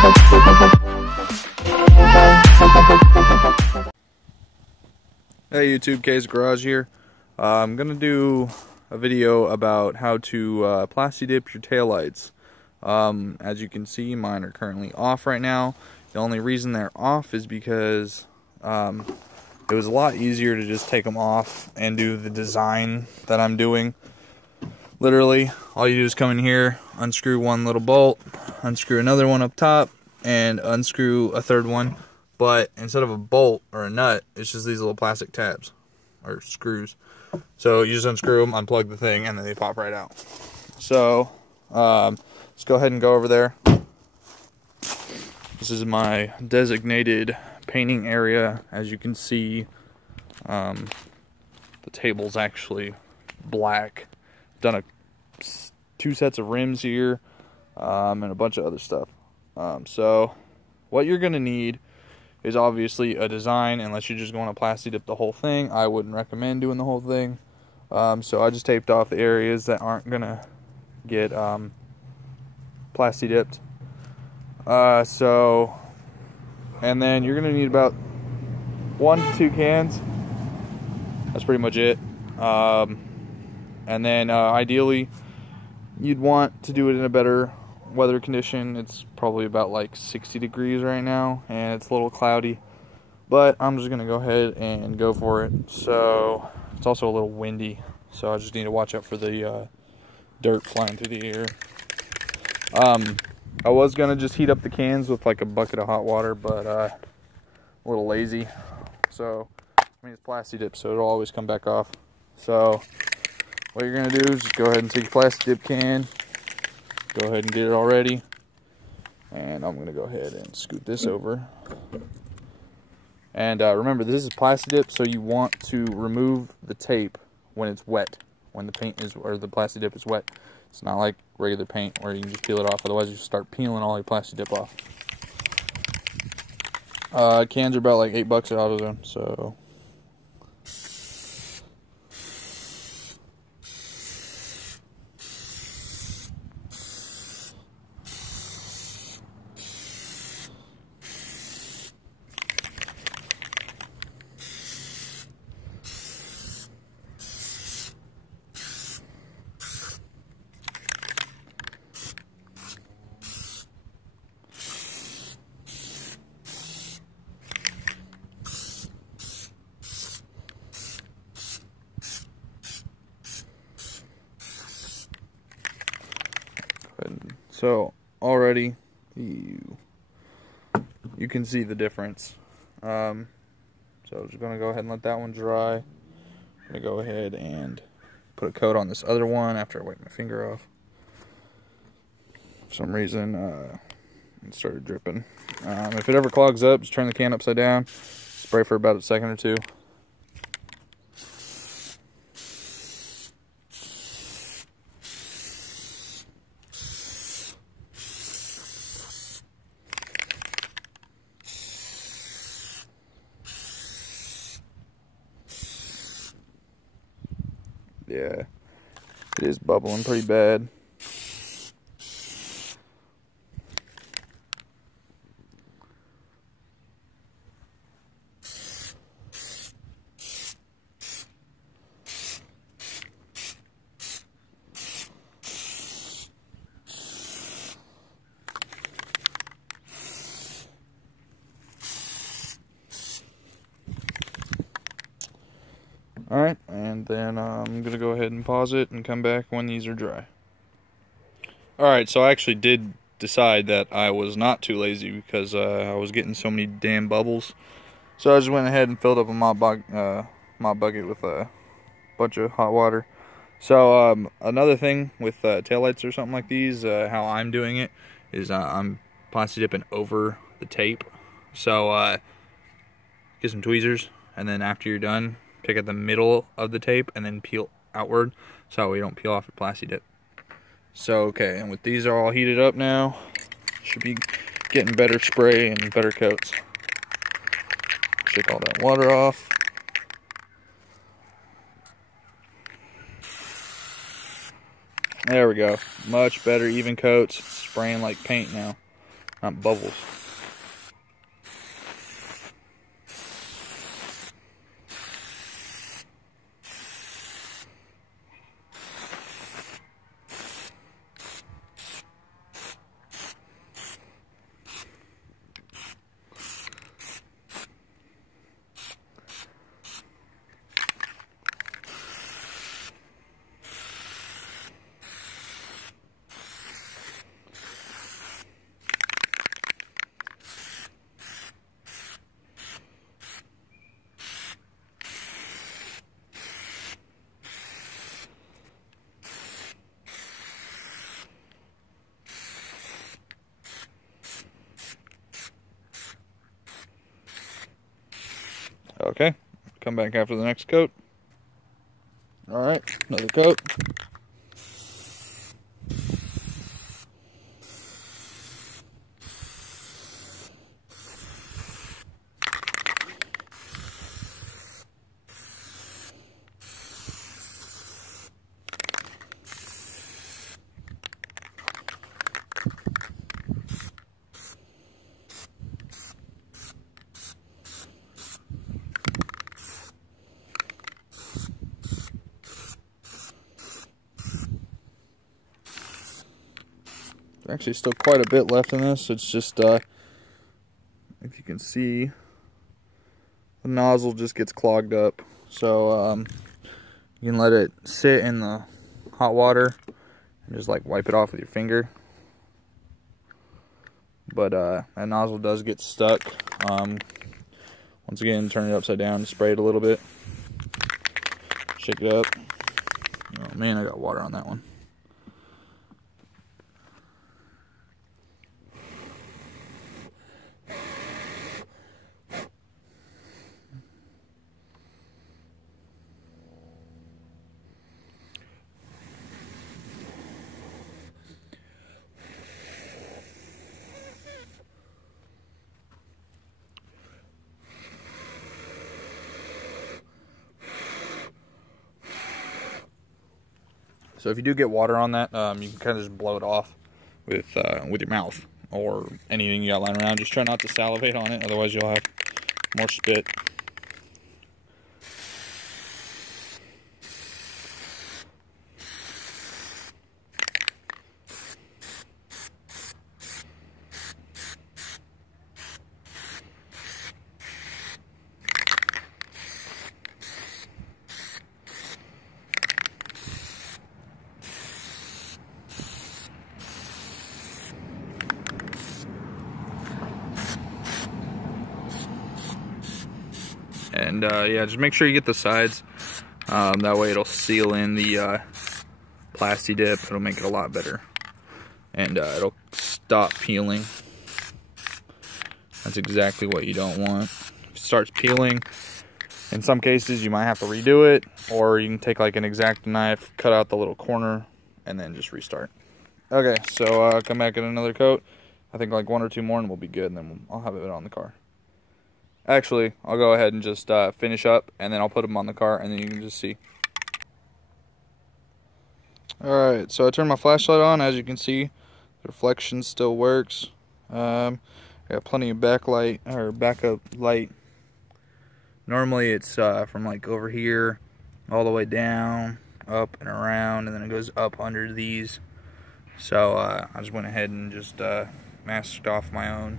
Hey YouTube, K's Garage here. I'm gonna do a video about how to plasti dip your taillights. As you can see, mine are currently off right now. The only reason they're off is because it was a lot easier to just take them off and do the design that I'm doing. Literally, all you do is come in here, unscrew one little bolt, unscrew another one up top, and unscrew a third one. But instead of a bolt or a nut, it's just these little plastic tabs or screws. So you just unscrew them, unplug the thing, and then they pop right out. So let's go ahead and go over there. This is my designated painting area. As you can see, the table's actually black. Done two sets of rims here, and a bunch of other stuff. So what you're gonna need is obviously a design. Unless you're just going to plasti dip the whole thing, I wouldn't recommend doing the whole thing. So I just taped off the areas that aren't gonna get plasti dipped. And then you're gonna need about 1 to 2 cans. That's pretty much it. And then ideally you'd want to do it in a better weather condition. It's probably about like 60 degrees right now and it's a little cloudy, but I'm just gonna go ahead and go for it. So it's also a little windy, so I just need to watch out for the dirt flying through the air. I was gonna just heat up the cans with like a bucket of hot water, but a little lazy. So I mean, it's plasti dip, so it'll always come back off. So what you're gonna do is just go ahead and take your plasti dip can, go ahead and get it all ready, and I'm gonna go ahead and scoot this over. And remember, this is plasti dip, so you want to remove the tape when it's wet, when the paint is, or the plasti dip is wet. It's not like regular paint where you can just peel it off, otherwise you start peeling all your plasti dip off. Cans are about like $8 at AutoZone, so already you can see the difference. So I'm just gonna go ahead and let that one dry. I'm gonna go ahead and put a coat on this other one after I wipe my finger off. For some reason it started dripping. If it ever clogs up, just turn the can upside down, spray for about a second or two. Yeah, it is bubbling pretty bad. Alright, and then I'm going to go ahead and pause it and come back when these are dry. Alright, so I actually did decide that I was not too lazy because I was getting so many damn bubbles. So I just went ahead and filled up a mop bucket with a bunch of hot water. So another thing with taillights or something like these, how I'm doing it is I'm plasti dipping over the tape. So get some tweezers, and then after you're done, pick at the middle of the tape and then peel outward, so you don't peel off your plasti dip. So okay, and with these are all heated up now, should be getting better spray and better coats. Shake all that water off. There we go. Much better, even coats. Spraying like paint now. not bubbles. Okay, come back after the next coat. Alright, another coat. There's actually still quite a bit left in this. It's just, if you can see, the nozzle just gets clogged up. So you can let it sit in the hot water and just like wipe it off with your finger. But that nozzle does get stuck. Once again, turn it upside down, spray it a little bit, shake it up. Oh man, I got water on that one. So if you do get water on that, you can kind of just blow it off with your mouth or anything you got lying around. Just try not to salivate on it, otherwise you'll have more spit. And yeah, just make sure you get the sides. That way it'll seal in the Plasti dip. It'll make it a lot better. And it'll stop peeling. That's exactly what you don't want. If it starts peeling, in some cases you might have to redo it, or you can take like an X-Acto knife, cut out the little corner, and then just restart. Okay, so come back in another coat. I think like 1 or 2 more and we'll be good, and then I'll have it on the car. Actually, I'll go ahead and just finish up, and then I'll put them on the car, and then you can just see. Alright, so I turned my flashlight on. As you can see, the reflection still works. I got plenty of backlight, or backup light. Normally it's from like over here, all the way down, up and around, and then it goes up under these. So I just went ahead and just masked off my own.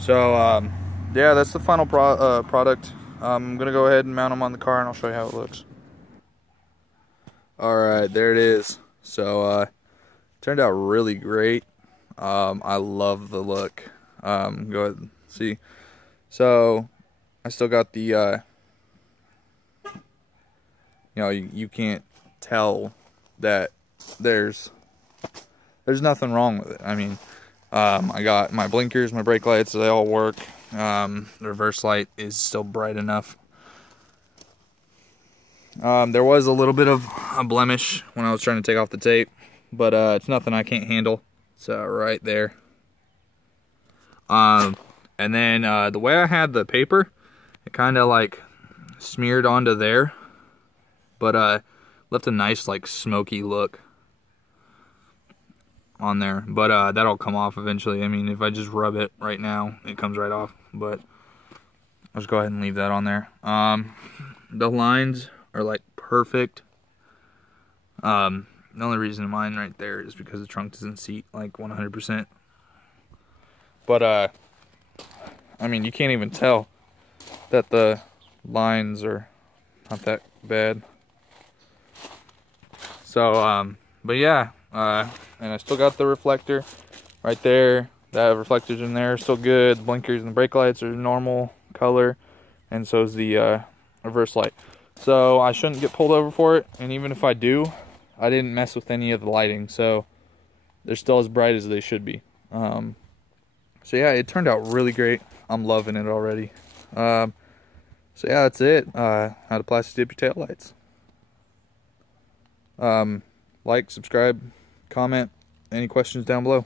So yeah, that's the final product. I'm gonna go ahead and mount them on the car, and I'll show you how it looks. Alright, there it is. So turned out really great. I love the look. Go ahead and see. So I still got the you know, you can't tell that there's nothing wrong with it. I mean, I got my blinkers, my brake lights, they all work. The reverse light is still bright enough. There was a little bit of a blemish when I was trying to take off the tape, but it's nothing I can't handle. It's right there. And then the way I had the paper, it kind of like smeared onto there, but left a nice like smoky look. on there, but that'll come off eventually. I mean, if I just rub it right now, it comes right off, but I'll just go ahead and leave that on there. The lines are like perfect. The only reason mine right there is because the trunk doesn't seat like 100%. But I mean, you can't even tell that the lines are not that bad. So but yeah, and I still got the reflector right there. That reflector's in there, still good. The blinkers and the brake lights are normal color, and so is the reverse light. So I shouldn't get pulled over for it, and even if I do, I didn't mess with any of the lighting, so they're still as bright as they should be. So yeah, it turned out really great. I'm loving it already. So yeah, that's it. How to plasti dip your tail lights. Like, subscribe, comment, any questions down below.